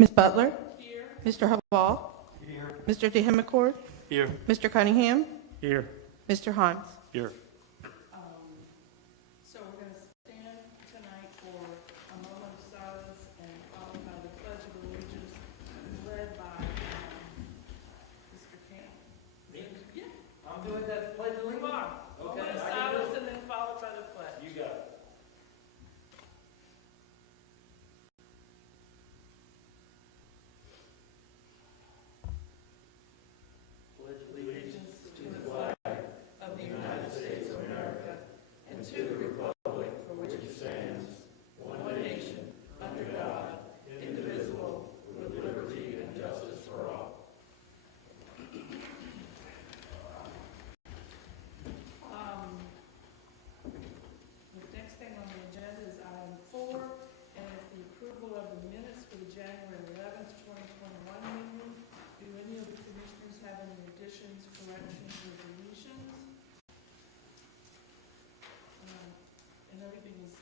Ms. Butler? Here. Mr. Hall? Here. Mr. DeHemicourt? Here. Mr. Cunningham? Here. Mr. Himes? Here. So we're going to stand tonight for a moment of silence and followed by the Pledge of Allegiance led by Mr. Camp. Me? Yeah. I'm doing that pledge of allegiance. Okay. Moment of silence and then followed by the pledge. You got it. Pledge allegiance to the flag Of the United States of America and to the republic for which it stands, one nation, under God, indivisible, with liberty and justice for all. The next thing on the agenda is item 4, and it's the approval of the minutes for the January 11th, 2021 meeting. Do any of the commissioners have any additions, corrections, or deletions? And everything is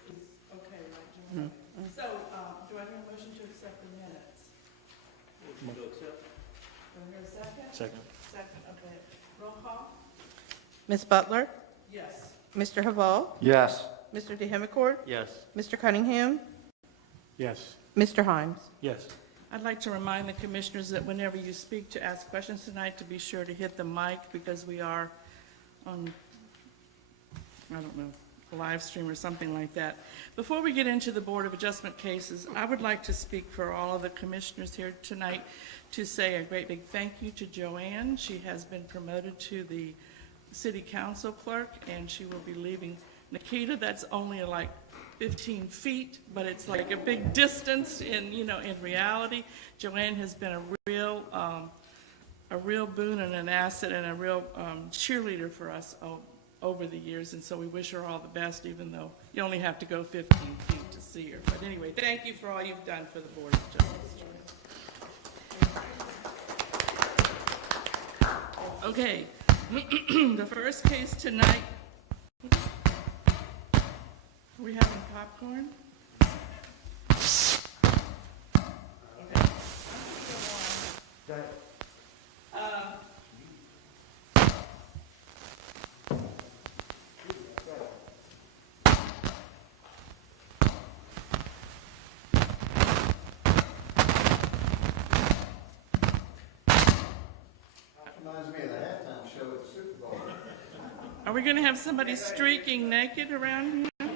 okay, right, John? So, do I hear a motion to accept the minutes? Motion to accept. Do I hear a second? Second. Second, okay. Roll call? Ms. Butler? Yes. Mr. Hall? Yes. Mr. DeHemicourt? Yes. Mr. Cunningham? Yes. Mr. Himes? Yes. I'd like to remind the commissioners that whenever you speak to ask questions tonight, to be sure to hit the mic because we are on, I don't know, a live stream or something like that. Before we get into the Board of Adjustment cases, I would like to speak for all of the commissioners here tonight to say a great big thank you to Joanne. She has been promoted to the City Council Clerk, and she will be leaving Nikita. That's only like 15 feet, but it's like a big distance in reality. Joanne has been a real boon and an asset and a real cheerleader for us over the years, and so we wish her all the best, even though you only have to go 15 feet to see her. But anyway, thank you for all you've done for the Board of Justice, Joanne. Okay, the first case tonight. Are we having popcorn? Okay. Reminds me of the halftime show at the Super Bowl. Are we going to have somebody streaking naked around here?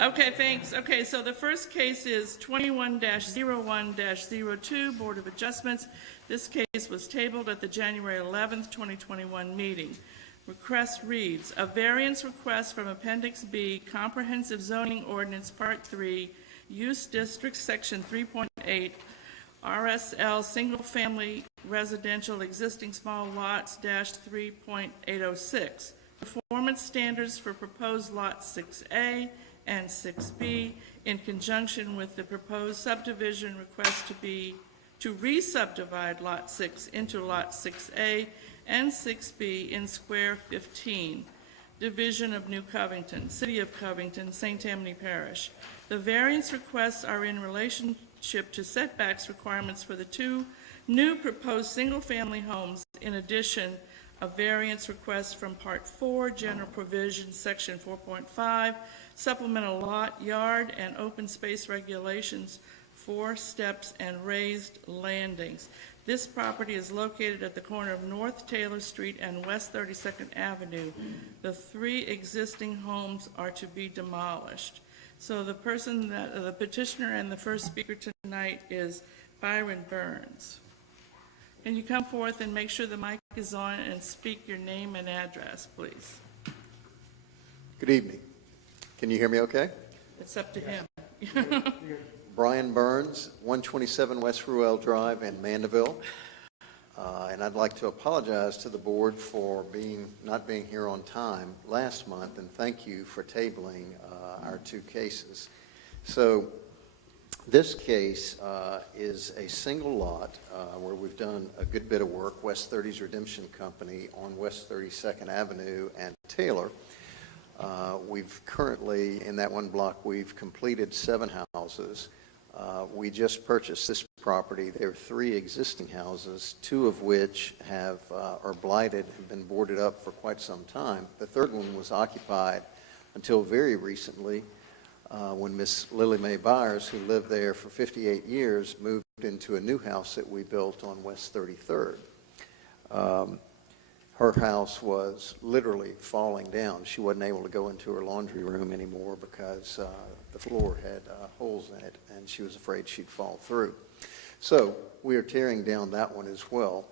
Okay, thanks. Okay, so the first case is 21-01-02, Board of Adjustments. This case was tabled at the January 11th, 2021 meeting. Request reads, a variance request from Appendix B, Comprehensive Zoning Ordinance Part 3, Use District Section 3.8, RSL Single Family Residential Existing Small Lots -3.806. Performance standards for proposed Lot 6A and 6B in conjunction with the proposed subdivision request to re-subdivide Lot 6 into Lot 6A and 6B in Square 15, Division of New Covington, City of Covington, St. Tammany Parish. The variance requests are in relationship to setbacks requirements for the two new proposed single-family homes. In addition, a variance request from Part 4, General Provisions, Section 4.5, Supplemental Lot, Yard, and Open Space Regulations, 4 steps and raised landings. This property is located at the corner of North Taylor Street and West 32nd Avenue. The 3 existing homes are to be demolished. So the petitioner and the first speaker tonight is Byron Burns. Can you come forth and make sure the mic is on and speak your name and address, please? Good evening. Can you hear me okay? It's up to him. Brian Burns, 127 West Ruel Drive in Mandeville. And I'd like to apologize to the board for not being here on time last month, and thank you for tabling our 2 cases. So this case is a single lot where we've done a good bit of work, West 30's Redemption Company on West 32nd Avenue and Taylor. We've currently, in that one block, we've completed 7 houses. We just purchased this property. There are 3 existing houses, 2 of which are blighted, have been boarded up for quite some time. The third one was occupied until very recently, when Miss Lily Mae Byers, who lived there for 58 years, moved into a new house that we built on West 33rd. Her house was literally falling down. She wasn't able to go into her laundry room anymore because the floor had holes in it, and she was afraid she'd fall through. So we are tearing down that one as well.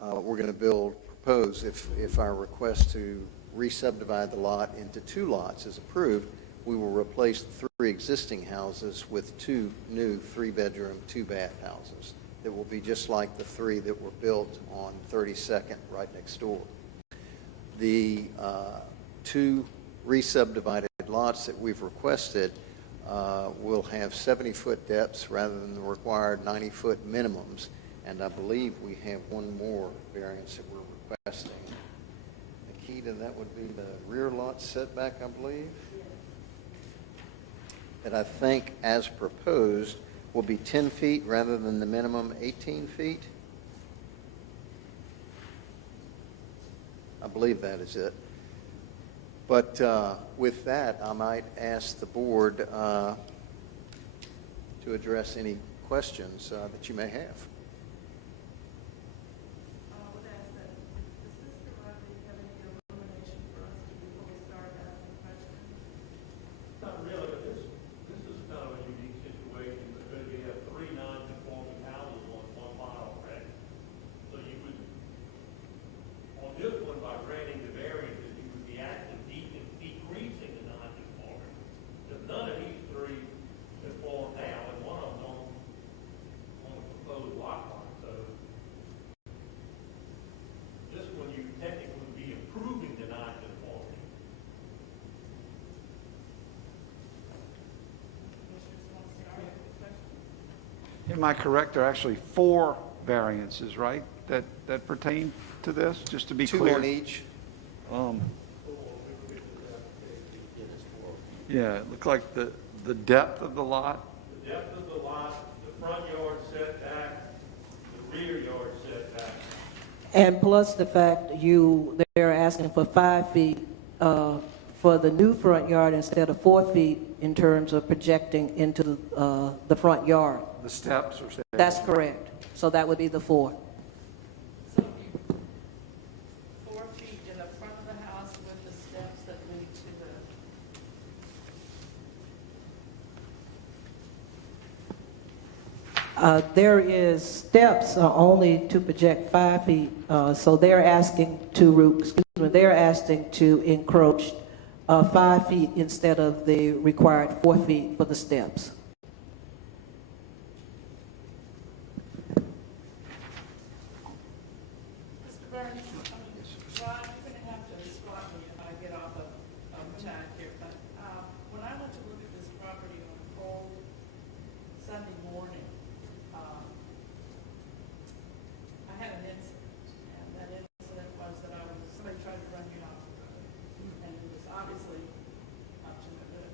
We're going to propose, if our request to re-subdivide the lot into 2 lots is approved, we will replace the 3 existing houses with 2 new 3-bedroom, 2-bath houses that will be just like the 3 that were built on 32nd right next door. The 2 re-subdivided lots that we've requested will have 70-foot depths rather than the required 90-foot minimums, and I believe we have one more variance that we're requesting. The key to that would be the rear lot setback, I believe, that I think, as proposed, will be 10 feet rather than the minimum 18 feet. I believe that is it. But with that, I might ask the board to address any questions that you may have. I would ask that, does this directly have any illumination for us before we start asking questions? Not really, but this is kind of a unique situation because you have 3 non-conforming houses on one lot already. So you would, on this one, by granting the variances, you would be actually decreasing the non-conforming. Because none of these 3 conform now, and one of them on the proposed lot line. So this one, you technically would be improving the non-conforming. Commissioners want to start with questions? Am I correct? There are actually 4 variances, right, that pertain to this, just to be 2 clear? on each. Yeah, it looked like the depth of the lot. The depth of the lot, the front yard setback, the rear yard setback. And plus the fact they're asking for 5 feet for the new front yard instead of 4 feet in terms of projecting into the front yard. The steps or stairs. That's correct. So that would be the 4. So 4 feet in the front of the house with the steps that lead to the... There is steps only to project 5 feet. So they're asking to encroach 5 feet instead of the required 4 feet for the steps. Mr. Burns, Ron, you're going to have to swap me if I get off of track here, but when I went to look at this property on a cold Sunday morning, I had an incident, and that incident was that somebody tried to run me off the road, and it was obviously not to my good.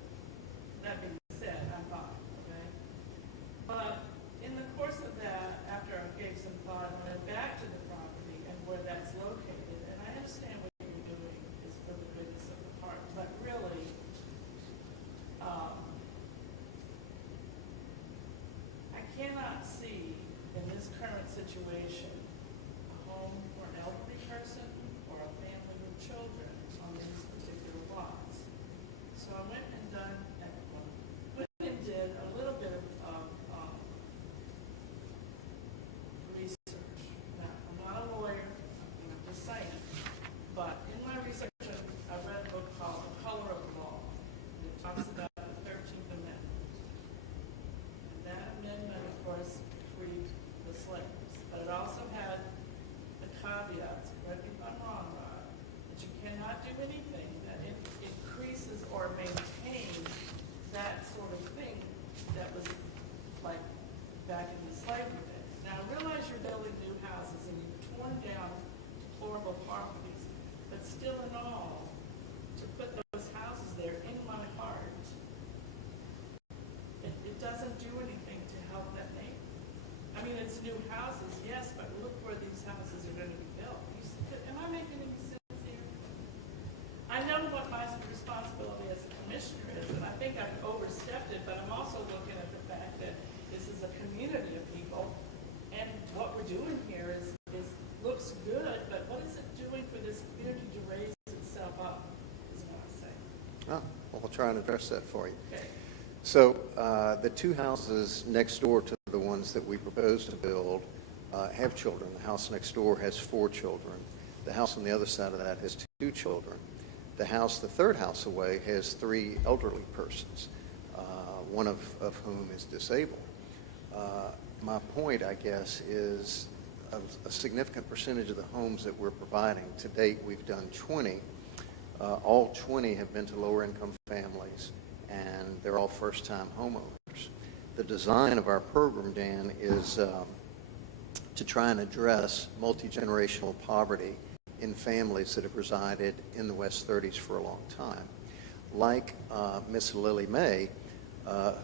That being said, I'm fine, okay? But in the course of that, after I gave some thought, I went back to the property and where that's located, and I understand what you're doing is for the goodness of the park, but really, I cannot see in this current situation a home for an elderly person or a family with children on these particular lots. So I went and did a little bit of research. Now, I'm not a lawyer, I'm just saying, but in my research, I read a book called The Color of Law. And it talks about the 13th Amendment. And that amendment, of course, freed the slaves. But it also had the caveats, correct me if I'm wrong, Rod, that you cannot do anything that increases or maintains that sort of thing that was like back in the slavery days. Now, I realize you're building new houses and you've torn down deplorable properties, but still in all, to put those houses there in my heart, it doesn't do anything to I'll try and address that for you. So the two houses next door to the ones that we propose to build have children. The house next door has 4 children. The house on the other side of that has 2 children. The third house away, has 3 elderly persons, one of whom is disabled. My point, I guess, is a significant percentage of the homes that we're providing. To date, we've done 20. All 20 have been to lower income families, and they're all first-time homeowners. The design of our program, Dan, is to try and address multi-generational poverty in families that have resided in the West 30s for a long time. Like Miss Lily May,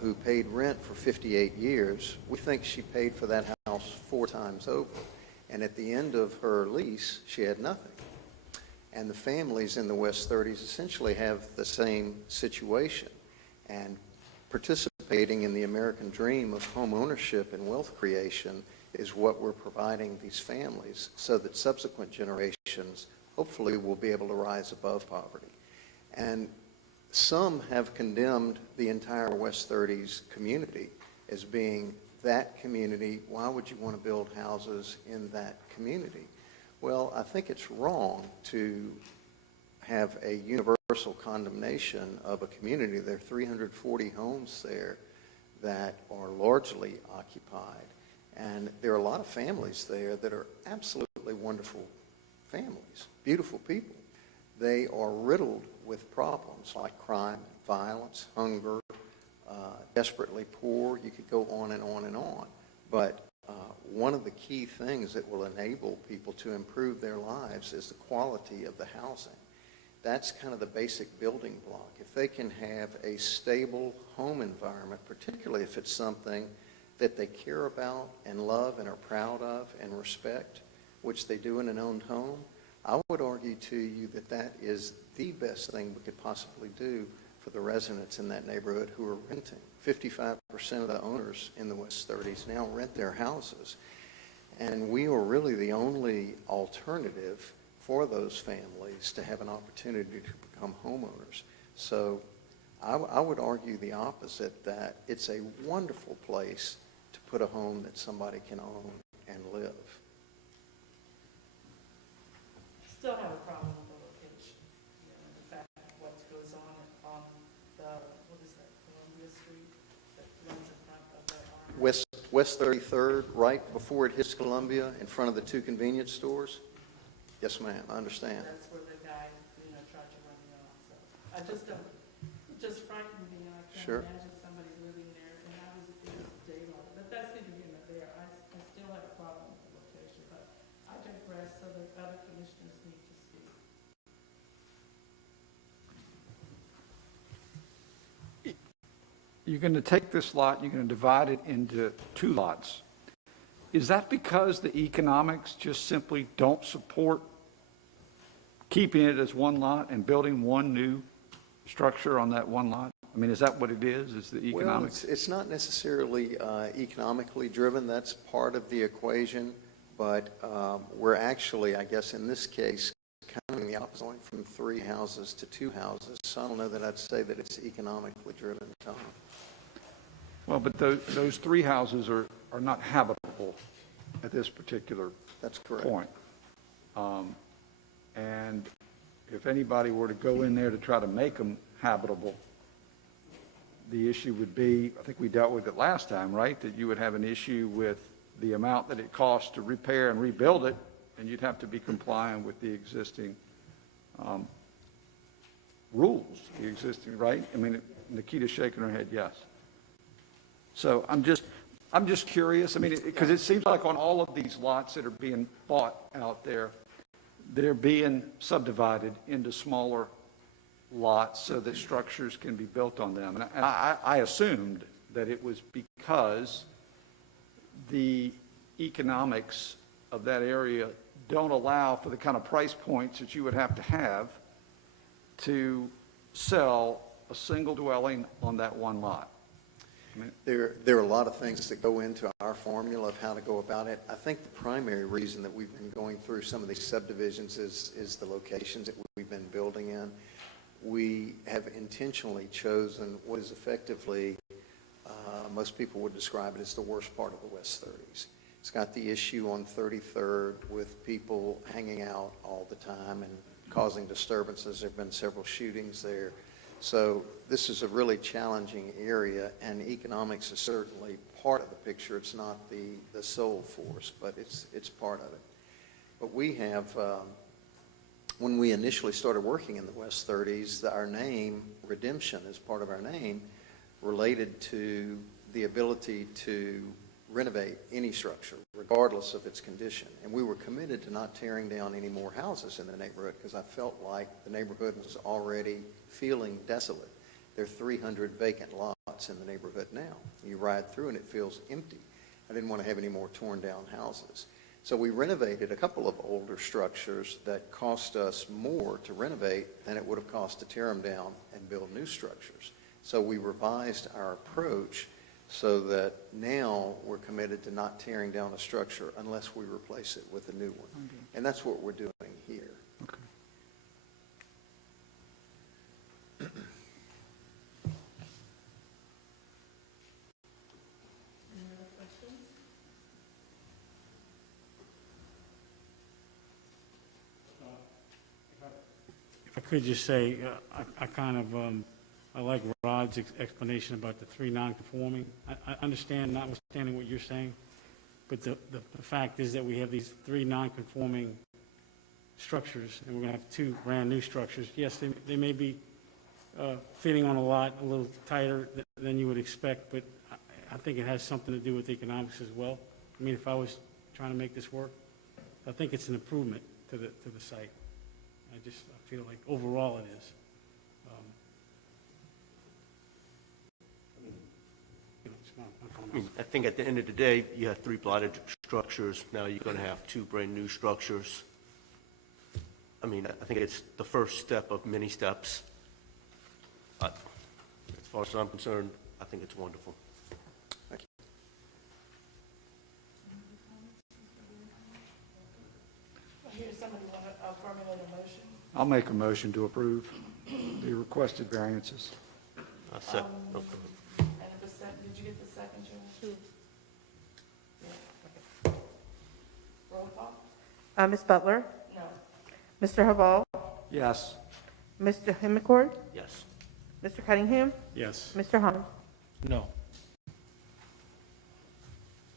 who paid rent for 58 years, we think she paid for that house 4 times over. And at the end of her lease, she had nothing. And the families in the West 30s essentially have the same situation. And participating in the American dream of home ownership and wealth creation is what we're providing these families, so that subsequent generations hopefully will be able to rise above poverty. And some have condemned the entire West 30s community as being that community. Why would you want to build houses in that community? Well, I think it's wrong to have a universal condemnation of a community. There are 340 homes there that are largely occupied. And there are a lot of families there that are absolutely wonderful families, beautiful people. They are riddled with problems like crime, violence, hunger, desperately poor. You could go on and on and on. But one of the key things that will enable people to improve their lives is the quality of the housing. That's kind of the basic building block. If they can have a stable home environment, particularly if it's something that they care about and love and are proud of and respect, which they do in an owned home, I would argue to you that that is the best thing we could possibly do for the residents in that neighborhood who are renting. 55% of the owners in the West 30s now rent their houses. And we are really the only alternative for those families to have an opportunity to become homeowners. So I would argue the opposite, that it's a wonderful place to put a home that somebody can own and live. Still have a problem with the location, you know, the fact of what goes on the, what is that, Columbia Street that runs in front of the armory? West 33rd, right before it hits Columbia, in front of the 2 convenience stores? Yes, ma'am, I understand. That's where the guy, you know, tried to run me off, so I just don't, it just frightened me, I Sure. can't imagine somebody living there, and how is it in daylight, but that's neither here nor there, I still have a problem with the location, but I digress, so the other commissioners need to speak. You're going to take this lot, you're going to divide it into 2 lots. Is that because the economics just simply don't support keeping it as 1 lot and building 1 new structure on that 1 lot? I mean, is that what it is the economics? Well, it's not necessarily economically driven. That's part of the equation. But we're actually, I guess in this case, counting the opposite, going from 3 houses to 2 houses. So I don't know that I'd say that it's economically driven, Tom. Well, but those 3 houses are not habitable at this particular That's correct. point. And if anybody were to go in there to try to make them habitable, the issue would be, I think we dealt with it last time, right? That you would have an issue with the amount that it costs to repair and rebuild it, and you'd have to be compliant with the existing rules, the existing, right? I mean, Nikita's shaking her head, yes. So I'm just curious, I mean, because it seems like on all of these lots that are being bought out there, they're being subdivided into smaller lots so that structures can be built on them. And I assumed that it was because the economics of that area don't allow for the kind of price points that you would have to sell a single dwelling on that 1 lot. There are a lot of things that go into our formula of how to go about it. I think the primary reason that we've been going through some of these subdivisions is the locations that we've been building in. we have intentionally chosen what is effectively, most people would describe it as the worst part of the West 30s. It's got the issue on 33rd with people hanging out all the time and causing disturbances. There have been several shootings there. So this is a really challenging area, and economics is certainly part of the picture. It's not the sole force, but it's part of it. But we have, when we initially started working in the West 30s, our name, Redemption, is part of our name, related to the ability to renovate any structure, regardless of its condition. And we were committed to not tearing down any more houses in the neighborhood because I felt like the neighborhood was already feeling desolate. There are 300 vacant lots in the neighborhood now. You ride through and it feels empty. I didn't want to have any more torn down houses. So we renovated a couple of older structures that cost us more to renovate than it would have cost to tear them down and build new structures. So we revised our approach so that now we're committed to not tearing down a structure unless we replace it with a new one. And that's what we're doing here. If I could just say, I like Rod's explanation about the three non-conforming. I understand, notwithstanding what you're saying, but the fact is that we have these three non-conforming structures, and we're going to have two brand-new structures. Yes, they may be fitting on a lot a little tighter than you would expect, but I think it has something to do with economics as well. I mean, if I was trying to make this work, I think it's an improvement to the site. I feel like overall it is. I think at the end of the day, you have three blighted structures. Now you're going to have two brand-new structures. I mean, I think it's the first step of many steps. As far as I'm concerned, I think it's wonderful. Thank you. Here's somebody want to formulate a motion. I'll make a motion to approve the requested variances. Okay. And if a second, did you get the second, Joe? Yeah. Roll call? Ms. Butler, No. Mr. Huball, Yes. Mr. Hemicourt, Yes. Mr. Cunningham, Yes. Mr. Hahn. No.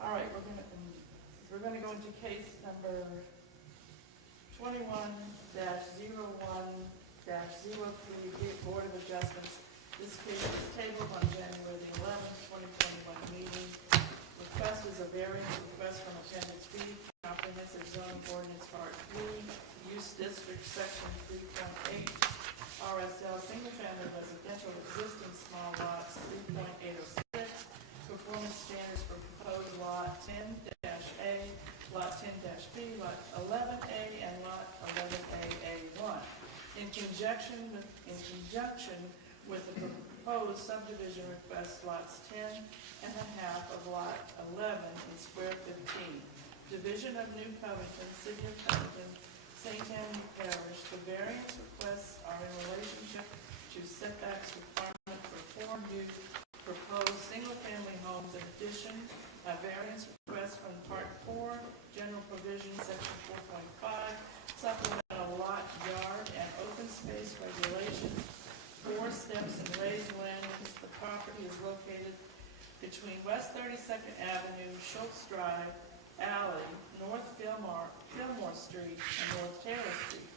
All right, we're gonna go into case number 21-01-03, Board of Adjustments. This case was tabled on January the 11th, 2021 meeting. Request is a variance request from Appendix B, Comprehensive Zoning Ordinance Part 3, Use District Section 3.8, RSL, Single Family Residential Existing Small Lots 3.806, Performance Standards for Proposed Lot 10-A, Lot 10-B, Lot 11A, and Lot 11A-A1. In conjunction with the proposed subdivision request, lots 10 and a half of Lot 11 in Square 15. Division of New Covington, City of Covington, St. Anthony Parish. The variance requests are in relationship to setbacks requirement for 4 new proposed single-family homes. In addition, a variance request from Part 4, General Provision, Section 4.5, supplemental lot, yard, and open space regulations, 4 steps and raised land. The property is located between West 32nd Avenue, Schultz Drive, Alley, North Fillmore Street, and North Taylor Street.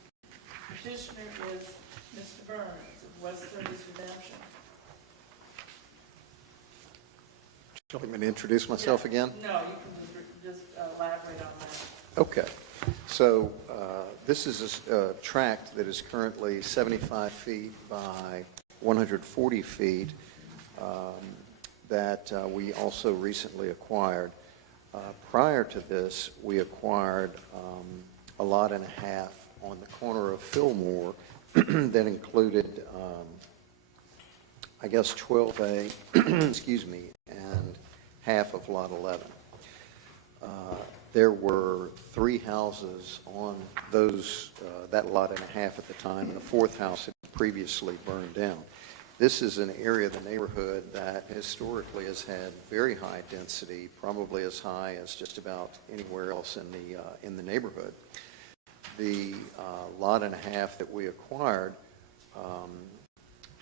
Petitioner is Mr. Burns of West 30's Redemption. Do you want me to introduce myself again? No, you can just elaborate on that. Okay. So this is a tract that is currently 75 feet by 140 feet that we also recently acquired. Prior to this, we acquired a lot and a half on the corner of Fillmore that included, I guess, 12A, excuse me, and half of Lot 11. There were 3 houses on that lot and a half at the time, and the 4th house had previously burned down. This is an area of the neighborhood that historically has had very high density, probably as high as just about anywhere else in the neighborhood. The lot and a half that we acquired,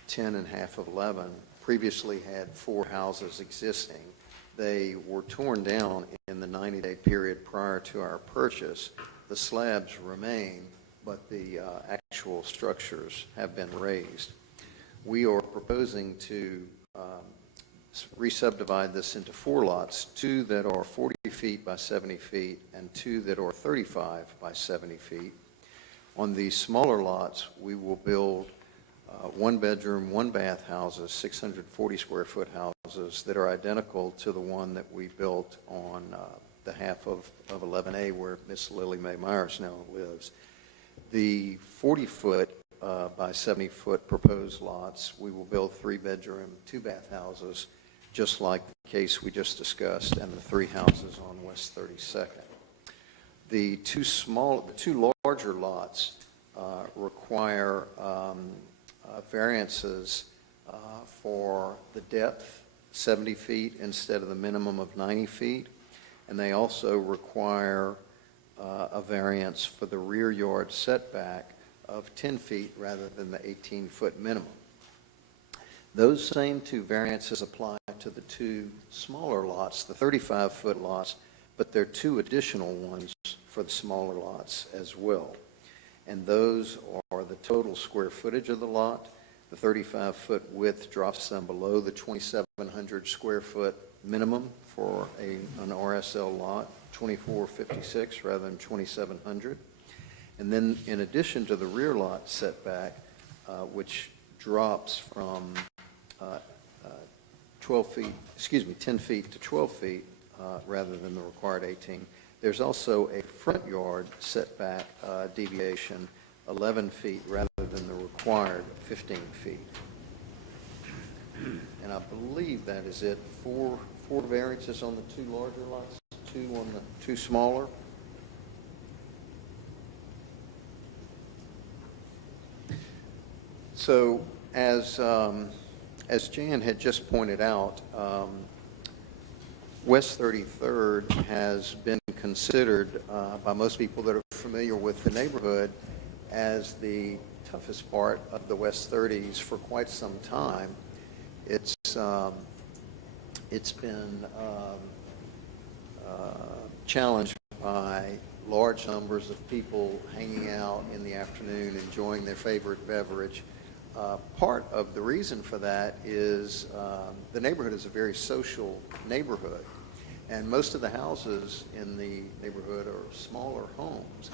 10 and half of 11, previously had 4 houses existing. They were torn down in the 90-day period prior to our purchase. The slabs remain, but the actual structures have been raised. We are proposing to re-subdivide this into 4 lots, 2 that are 40 feet by 70 feet and 2 that are 35 by 70 feet. On these smaller lots, we will build 1-bedroom, 1-bath houses, 640 square foot houses that are identical to the one that we built on the half of 11A where Miss Lily Mae Myers now lives. The 40-foot by 70-foot proposed lots, we will build 3-bedroom, 2-bath houses, just like the case we just discussed, and the 3 houses on West 32nd. The two larger lots require variances for the depth, 70 feet instead of the minimum of 90 feet, and they also require a variance for the rear yard setback of 10 feet rather than the 18-foot minimum. Those same 2 variances apply to the 2 smaller lots, the 35-foot lots, but there are 2 additional ones for the smaller lots as well. And those are the total square footage of the lot. The 35-foot width drops them below the 2,700 square foot minimum for an RSL lot, 2,456 rather than 2,700. And then in addition to the rear lot setback, which drops from 10 feet to 12 feet rather than the required 18, there's also a front yard setback deviation, 11 feet rather than the required 15 feet. And I believe that is it. 4 variances on the 2 larger lots, 2 on the 2 smaller. So as Jan had just pointed out, West 33rd has been considered by most people that are familiar with the neighborhood as the toughest part of the West 30s for quite some time. It's been challenged by large numbers of people hanging out in the afternoon, enjoying their favorite beverage. Part of the reason for that is the neighborhood is a very social neighborhood, and most of the houses in the neighborhood are smaller homes.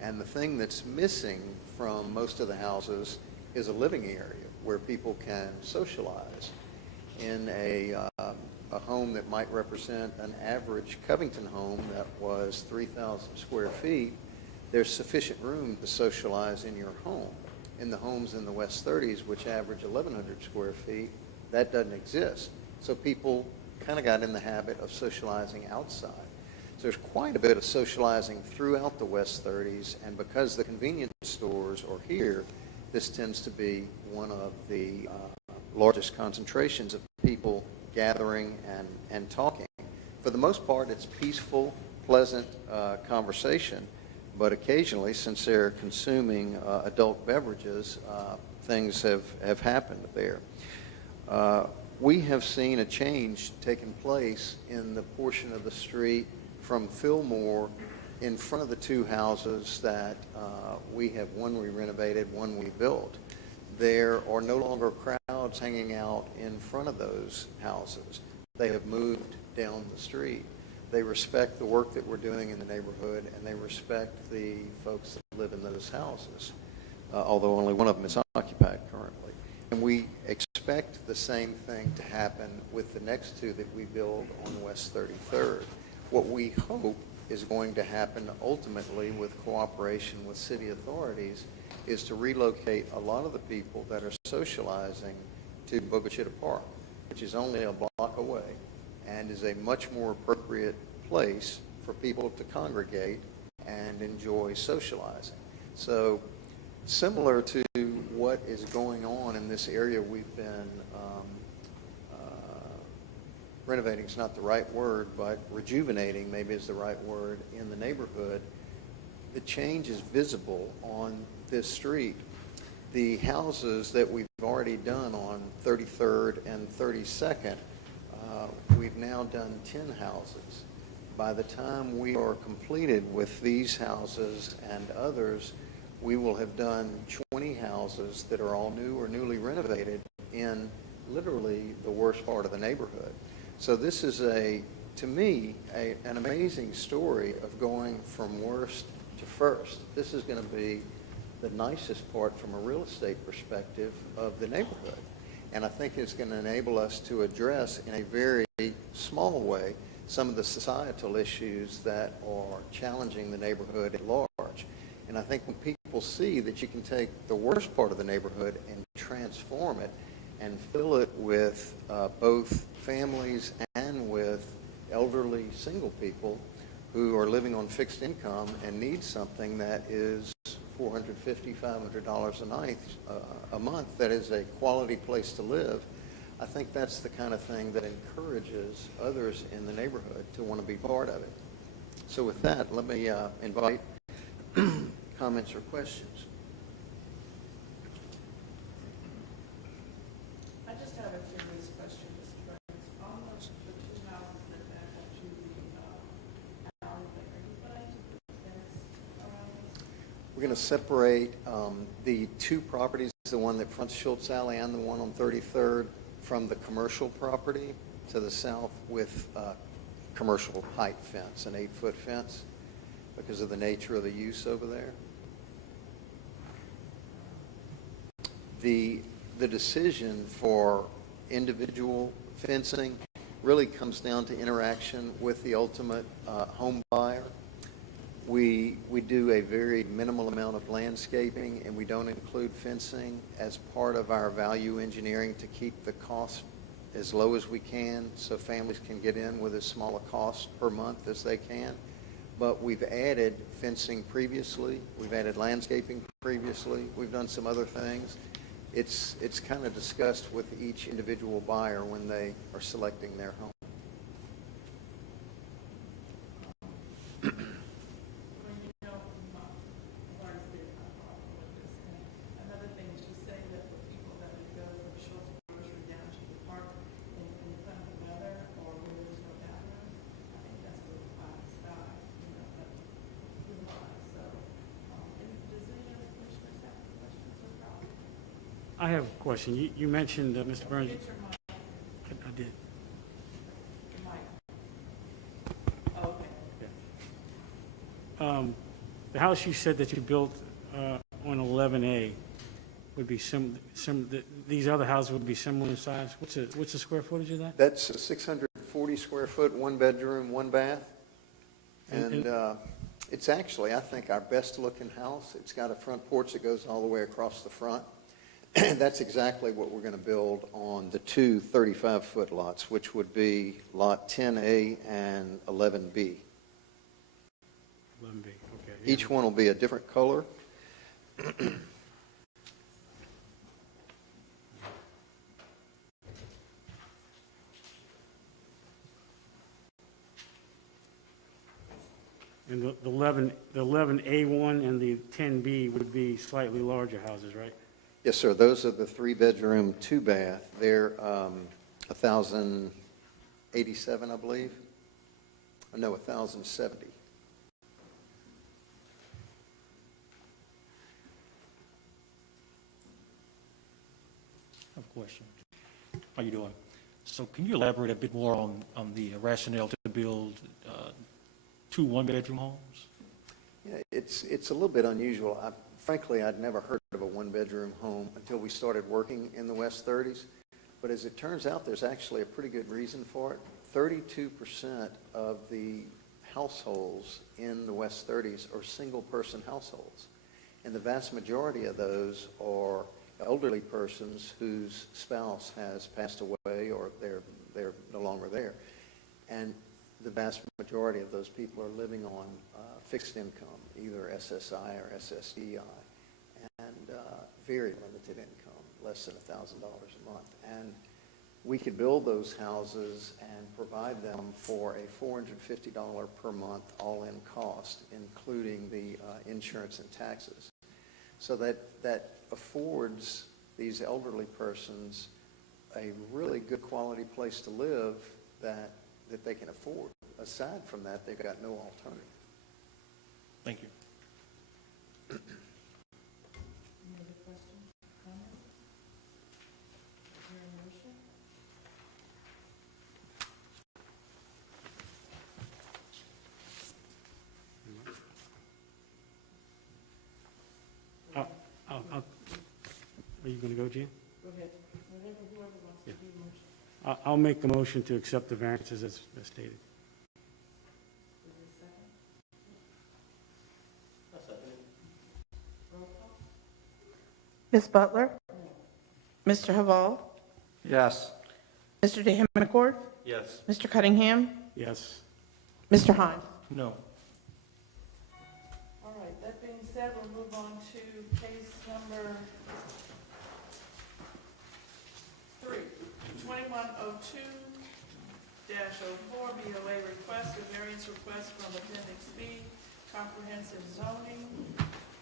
And the thing that's missing from most of the houses is a living area where people can socialize. In a home that might represent an average Covington home that was 3,000 square feet, there's sufficient room to socialize in your home. In the homes in the West 30s, which average 1,100 square feet, that doesn't exist. So people kind of got in the habit of socializing outside. So there's quite a bit of socializing throughout the West 30s, and because the convenience stores are here, this tends to be one of the largest concentrations of people gathering and talking. For the most part, it's peaceful, pleasant conversation, but occasionally, since they're consuming adult beverages, things have happened there. We have seen a change taking place in the portion of the street from Fillmore in front of the 2 houses that we have, one we renovated, one we built. There are no longer crowds hanging out in front of those houses. They have moved down the street. They respect the work that we're doing in the neighborhood, and they respect the folks that live in those houses, although only one of them is occupied currently. And we expect the same thing to happen with the next 2 that we build on West 33rd. What we hope is going to happen ultimately with cooperation with city authorities is to relocate a lot of the people that are socializing to Bogachita Park, which is only a block away and is a much more appropriate place for people to congregate and enjoy socializing. So similar to what is going on in this area we've been renovating is not the right word, but rejuvenating maybe is the right word in the neighborhood, the change is visible on this street. The houses that we've already done on 33rd and 32nd, we've now done 10 houses. By the time we are completed with these houses and others, we will have done 20 houses that are all new or newly renovated in literally the worst part of the neighborhood. So this is, to me, an amazing story of going from worst to first. This is going to be the nicest part from a real estate perspective of the neighborhood. And I think it's going to enable us to address in a very small way some of the societal issues that are challenging the neighborhood at large. And I think when people see that you can take the worst part of the neighborhood and transform it and fill it with both families and with elderly single people who are living on fixed income and need something that is $450, $500 a night, a month, that is a quality place to live, I think that's the kind of thing that encourages others in the neighborhood to want to be part of it. So with that, let me invite comments or questions. I just have a curious question, Mr. Burns. On the two houses that back up to the alley there, are you planning to put a fence around this? We're going to separate the two properties, the one that fronts Schultz Alley and the one on 33rd, from the commercial property to the south with commercial height fence, an 8-foot fence, because of the nature of the use over there. The decision for individual fencing really comes down to interaction with the ultimate home buyer. We do a very minimal amount of landscaping, and we don't include fencing as part of our value engineering to keep the cost as low as we can so families can get in with as small a cost per month as they can. But we've added fencing previously. We've added landscaping previously. We've done some other things. It's kind of discussed with each individual buyer when they are selecting their home. Another thing is you say that for people that would go from Schultz Grocery down to the park in inclement weather or where there's no bathrooms, I think that's a little high in the sky, but too high. So, does any of the commissioners have any questions or comments? I have a question. You mentioned, Mr. Burns, Get your mic, I did. your mic. Oh, okay. The house you said that you built on 11A would be these other houses would be similar in size. What's the square footage of that? That's a 640 square foot, 1 bedroom, 1 bath. And it's actually, I think, our best looking house. It's got a front porch that goes all the way across the front. That's exactly what we're going to build on the two 35-foot lots, which would be lot 10A and 11B. 11B, okay. Each one will be a different color. And the 11A1 and the 10B would be slightly larger houses, right? Yes, sir. Those are the 3-bedroom, 2-bath. They're 1,087, I believe. No, 1,070. I have a question. How you doing? So can you elaborate a bit more on the rationale to build 2 one-bedroom homes? Yeah, it's a little bit unusual. Frankly, I'd never heard of a 1-bedroom home until we started working in the West 30s. But as it turns out, there's actually a pretty good reason for it. 32% of the households in the West 30s are single-person households. And the vast majority of those are elderly persons whose spouse has passed away or they're no longer there. And the vast majority of those people are living on fixed income, either SSI or SSDI. And very limited income, less than $1,000 a month. And we could build those houses and provide them for a $450 per month all-in cost, including the insurance and taxes. So that affords these elderly persons a really good quality place to live that they can afford. Aside from that, they've got no alternative. Thank you. Any other questions, comments? Is there a motion? Are you going to go, Jan? Go ahead. Whatever, whoever wants to do the motion. I'll make the motion to accept the variances as stated. Is there a second? Roll call? Ms. Butler? Mr. Haval? Yes. Mr. DeHemicourt? Yes. Mr. Cunningham? Yes. Mr. Hines? No. All right, that being said, we'll move on to case number 2102-04, BOA request, a variance request from Appendix B, Comprehensive Zoning,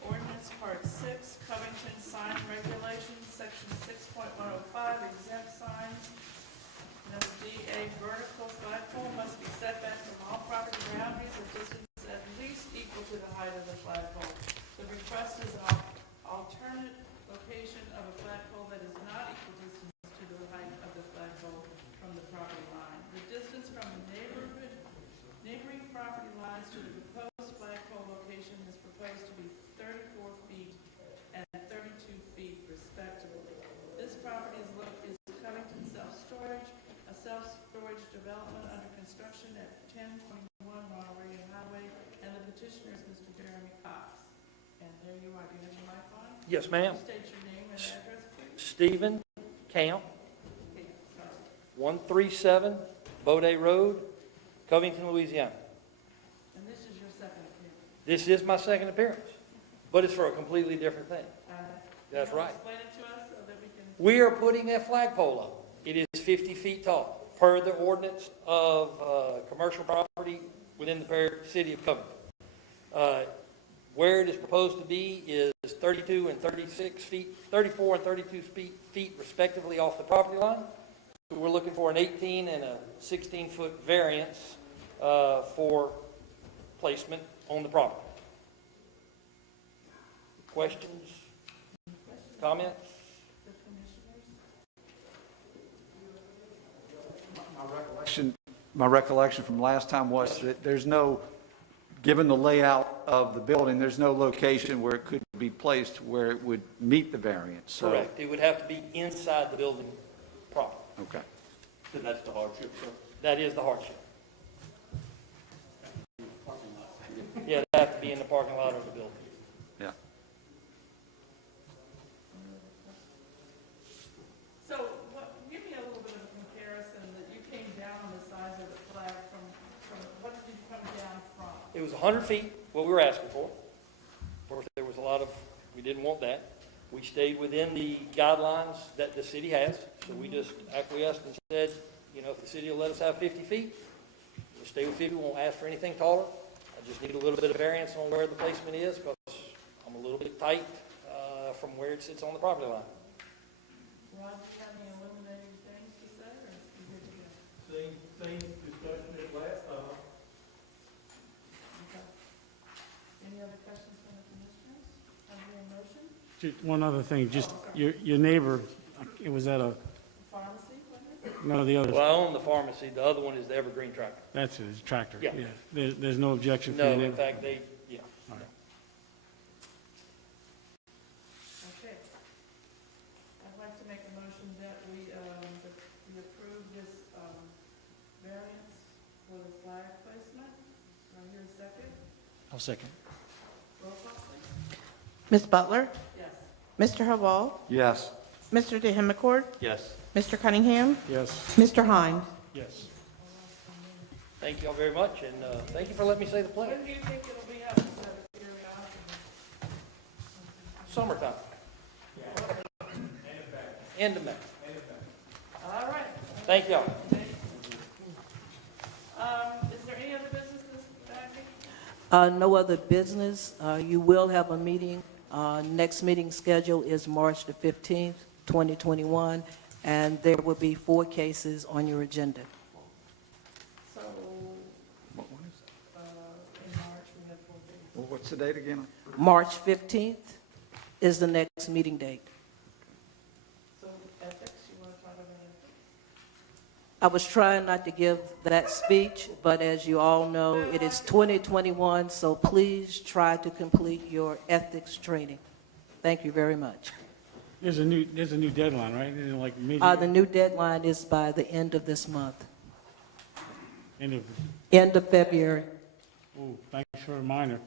Ordinance Part 6, Covington Sign Regulations, Section 6.105, exempt signs. Number D, a vertical flagpole must be set back from all property boundaries a distance at least equal to the height of the flagpole. The request is an alternate location of a flagpole that is not equal distance to the height of the flagpole from the property line. The distance from the neighboring property lines to the proposed flagpole location is proposed to be 34 feet and 32 feet respectively. This property is Covington Self-Storage, a self-storage development under construction at 1021 Ronald Reagan Highway, and the petitioner is Mr. Jeremy Cox. And there you are. Do you have your mic on? Yes, ma'am. State your name and address, please. Stephen Camp, Okay, sorry. 137 Bode Road, Covington, Louisiana. And this is your second appearance. This is my second appearance, but it's for a completely different thing. That's Can you right. Explain it to us so that we can. We are putting a flagpole up. It is 50 feet tall, per the ordinance of commercial property within the city of Covington. Where it is proposed to be is 32 and 36 feet, 34 and 32 feet respectively off the property line. So we're looking for an 18 and a 16-foot variance for placement on the property. Questions? Comments? My recollection from last time was that there's no, given the layout of the building, there's no location where it could be placed where it would meet the variance. So- Correct. It would have to be inside the building proper. Okay. So that's the hardship, sir? That is the hardship. Yeah, it'd have to be in the parking lot of the building. Yeah. So give me a little bit of a comparison that you came down on the size of the flag from what did you come down from? It was 100 feet, what we were asking for. Of course, there was a lot of, we didn't want that. We stayed within the guidelines that the city has, so we just acquiesced and said, you know, if the city will let us have 50 feet, we'll stay with 50, we won't ask for anything taller. I just need a little bit of variance on where the placement is, because I'm a little bit tight from where it sits on the property line. Rod, do you have any eliminating things to say, or you good to go? Same discussion as last time. Okay. Any other questions from the commissioners? Have you a motion? Just one other thing, just your neighbor, it was at a, Pharmacy, wasn't it? no, the other, Well, I own the pharmacy, the other one is the Evergreen Tractor. that's his tractor. Yeah. There's no objection for No, your in neighbor? fact, they, yeah. All right. Okay. I'd like to make a motion that we approve this variance for the flag placement. Do I hear a second? I'll second. Roll call, please. Ms. Butler? Yes. Mr. Haval? Yes. Mr. DeHemicourt? Yes. Mr. Cunningham? Yes. Mr. Hines? Yes. Thank you all very much, and thank you for letting me say the pledge. When do you think it'll be up, just out of curiosity? Summertime. Well, End of May. All right. Thank y'all. Is there any other business, Ms. Bagby? No other business. You will have a meeting. Next meeting schedule is March the 15th, 2021, and there will be 4 cases on your agenda. So, What one is that? in March, we have 4 days. Well, what's the date again? March 15th is the next meeting date. So ethics, you want to talk about ethics? I was trying not to give that speech, but as you all know, it is 2021, so please try to complete your ethics training. Thank you very much. There's a new deadline, right? Isn't it like mid, The new deadline is by the end of this month, end of, end of February. oh, thanks for a reminder.